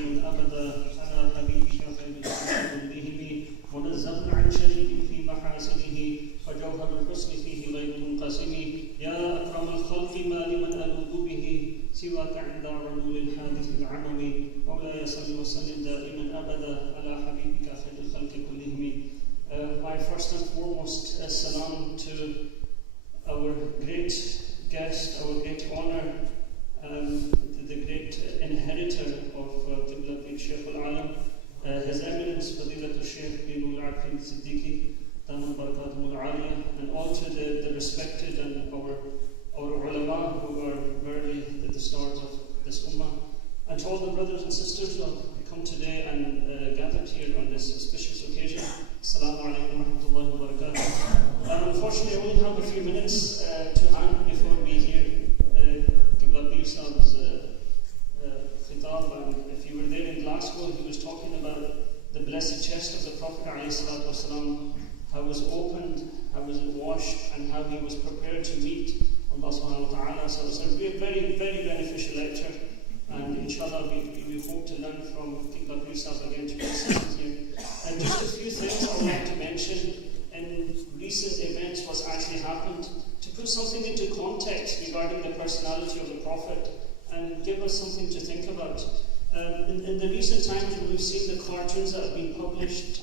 دائما أبدا على حبيبك خير الخلق كلهم منزه عن شريك في محاسنه فجوهر الحسن فيه غير منقسم يا أكرم الخلق ما لمن ألوذ به سواك عند علول الحادث العمم مولاي صل وسلم دائما أبدا على حبيبك خير الخلق كلهم. My first and foremost salam to our great guest, our great honor, the great inheritor of Qibla Sheikh al-Alam, His Eminence Fadilatul Sheikh bin al-Arqim Siddiqui, Daman Barakatum al-Aliyah, and all to the respected and our ulama who are verily the stars of this ummah, and to all the brothers and sisters who have come today and gathered here on this auspicious occasion. Assalamu alaikum wa rahmatullahi wa barakatuh. Unfortunately, I only have a few minutes to hand before we hear Qibla Pir Sahib's khitab. And if you were there in Glasgow, he was talking about the blessed chest of the Prophet ﷺ, how it was opened, how was it washed, and how he was prepared to meet Allah subhanahu wa ta'ala. So it was a very, very beneficial lecture. And inshallah, we hope to learn from Qibla Pir Sahib again to be here. And just a few things I would like to mention in recent events, what's actually happened, to put something into context regarding the personality of the Prophet and give us something to think about. In the recent times when we've seen the cartoons that have been published,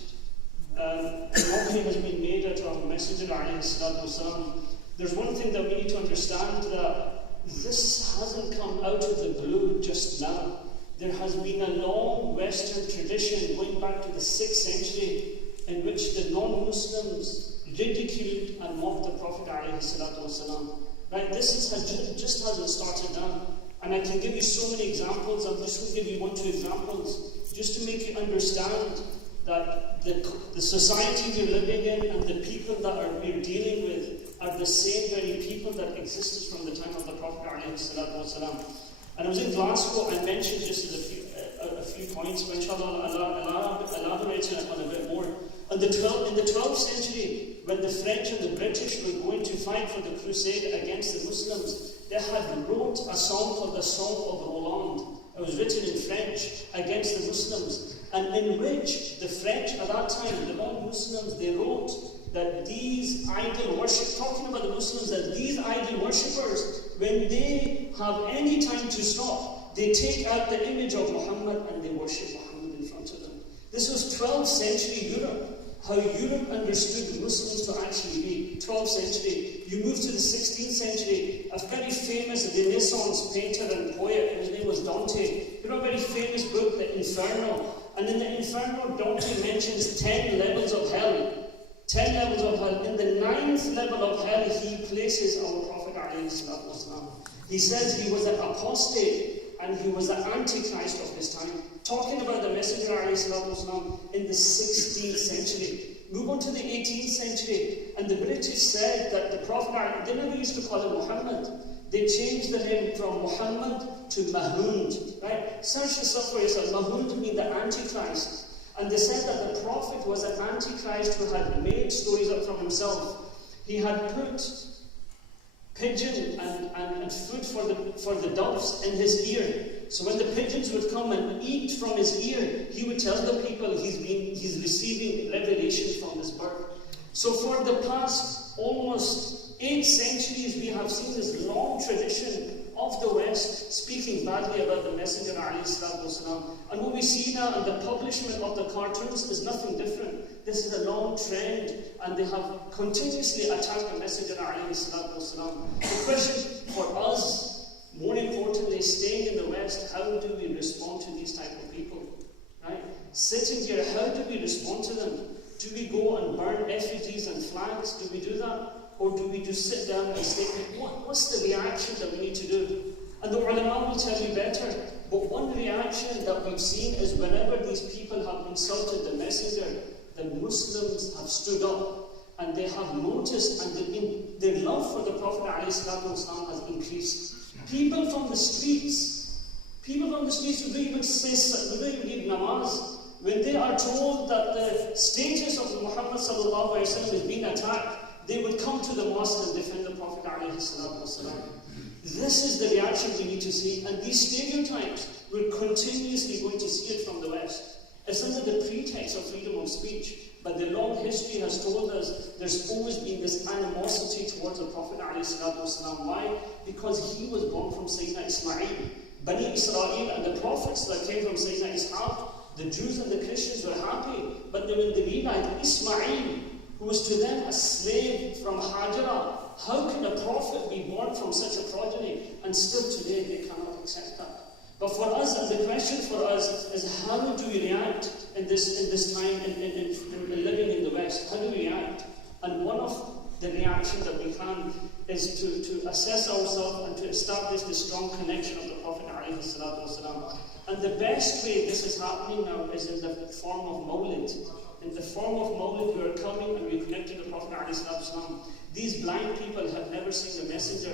and mockery has been made at our Messenger ﷺ, there's one thing that we need to understand, that this hasn't come out of the blue just now. There has been a long Western tradition going back to the 6th century in which the non-Muslims ridiculed and mocked the Prophet ﷺ. Right? This just hasn't started now. And I can give you so many examples. I'm just going to give you 1 or 2 examples just to make you understand that the society we're living in and the people that we're dealing with are the same very people that existed from the time of the Prophet ﷺ. And I was in Glasgow, I mentioned just a few points, but inshallah I'll elaborate on a bit more. In the 12th century, when the French and the British were going to fight for the crusade against the Muslims, they had wrote a song called the Song of Roland. It was written in French against the Muslims, and in which the French at that time, the non-Muslims, they wrote that these idol worship, talking about the Muslims, that these idol worshippers, when they have any time to stop, they take out the image of Muhammad and they worship Muhammad in front of them. This was 12th century Europe. How Europe understood the Muslims to actually be. 12th century. You move to the 16th century. A very famous Renaissance painter and poet, his name was Dante. He wrote a very famous book, The Inferno. And in the Inferno, Dante mentions 10 levels of hell. 10 levels of hell. In the 9th level of hell, he places our Prophet ﷺ. He says he was an apostate and he was the Antichrist of his time. Talking about the Messenger ﷺ in the 16th century. Move on to the 18th century, and the British said that the Prophet, they never used to call him Muhammad. They changed the name from Muhammad to Mahound. Right? Search this up for yourself. Mahound means the Antichrist. And they said that the Prophet was an Antichrist who had made stories up from himself. He had put pigeon and food for the doves in his ear. So when the pigeons would come and eat from his ear, he would tell the people he's receiving revelation from this bird. So for the past almost 8 centuries, we have seen this long tradition of the West speaking badly about the Messenger ﷺ. And what we see now in the publishment of the cartoons is nothing different. This is a long trend, and they have continuously attacked the Messenger ﷺ. The question for us, more importantly, staying in the West, how do we respond to these type of people? Right? Sitting here, how do we respond to them? Do we go and burn effigies and flags? Do we do that? Or do we just sit down and say, what's the reaction that we need to do? And the ulama will tell you better. But one reaction that we've seen is whenever these people have insulted the Messenger, the Muslims have stood up and they have noticed, and their love for the Prophet ﷺ has increased. People from the streets who don't even read namaz, when they are told that the status of Muhammad ﷺ is being attacked, they would come to the mosque and defend the Prophet ﷺ. This is the reaction we need to see, and these stereotypes we're continuously going to see see it from the West. It's under the pretext of freedom of speech. But the long history has told us there's always been this animosity towards the Prophet ﷺ. Why? Because he was born from Sayyidina Ismail. Bani Israel and the prophets that came from Sayyidina Ishaq, the Jews and the Christians were happy. But then when they realized Ismail, who was to them a slave from Hajara, how can a prophet be born from such a progeny? And still today they cannot accept that. But for us, and the question for us is, how do we react in this time in living in the West? How do we react? And one of the reactions that we can is to assess ourselves and to establish the strong connection of the Prophet ﷺ. And the best way this is happening now is in the form of Mawlid. In the form of Mawlid, we are coming and we connect to the Prophet ﷺ. These blind people have never seen the messenger.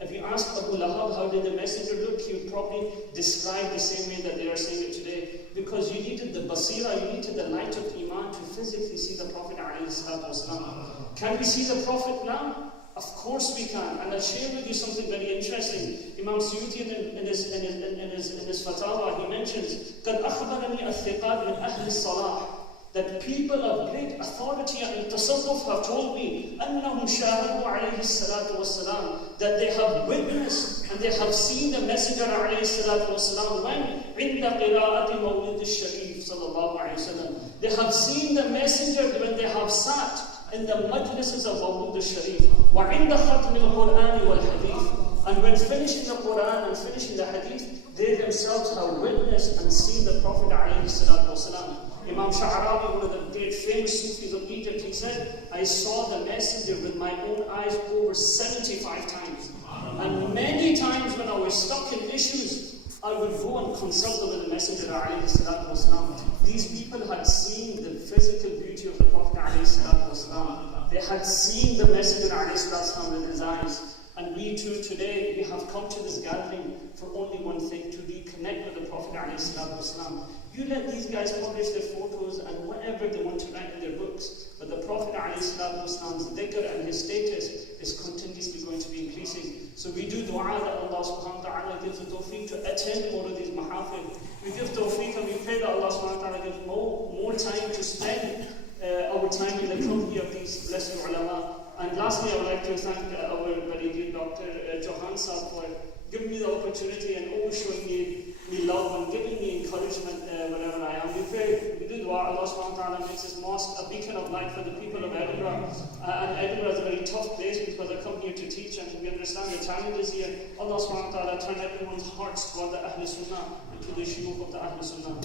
If you ask Abu Lahab how did the messenger look, he would probably describe the same way that they are saying it today. Because you needed the basira, you needed the light of Iman to physically see the Prophet ﷺ. Can we see the Prophet now? Of course we can. And I'll share with you something very interesting. Imam Suyuti in his Fatawa, he mentions that أخبرني الثقات من أهل الصلاح, that people of great authority and tasawwuf have told me أنهم شاهدوا عليه الصلاة والسلام, that they have witnessed and they have seen the Messenger عليه الصلاة والسلام when عند قراءة مولد الشريف صلى الله عليه وسلم. They have seen the Messenger when they have sat in the majlises of Mawlud al-Sharif وعند ختم القرآن والحديث, and when finishing the Quran and finishing the Hadith, they themselves have witnessed and seen the Prophet عليه الصلاة والسلام. Imam Sha'arabi, one of the great famous Sufis of Egypt, he said, I saw the Messenger with my own eyes over 75 times. And many times when I was stuck in issues, I would go and consult with the Messenger ﷺ. These people had seen the physical beauty of the Prophet ﷺ. They had seen the Messenger ﷺ with his eyes. And we too today, we have come to this gathering for only one thing, to reconnect with the Prophet ﷺ. You let these guys publish their photos and whatever they want to write in their books, but the Prophet ﷺ's dhikr and his status is continuously going to be increasing. So we do dua that Allah subhanahu wa ta'ala gives us tawfiq to attend more of these mahafil. We give tawfiq and we pray that Allah subhanahu wa ta'ala gives more time to spend our time in the company of these blessed ulama. And lastly, I would like to thank our very dear Dr. Johan Saab for giving me the opportunity and always showing me love and giving me encouragement wherever I am. We pray, we do dua, Allah subhanahu wa ta'ala makes this mosque a beacon of light for the people of Edinburgh. And Edinburgh is a very tough place because I come here to teach and we understand the challenges here. Allah subhanahu wa ta'ala turn everyone's hearts toward the Ahl Sunnah and to the shuyukh of the Ahl Sunnah.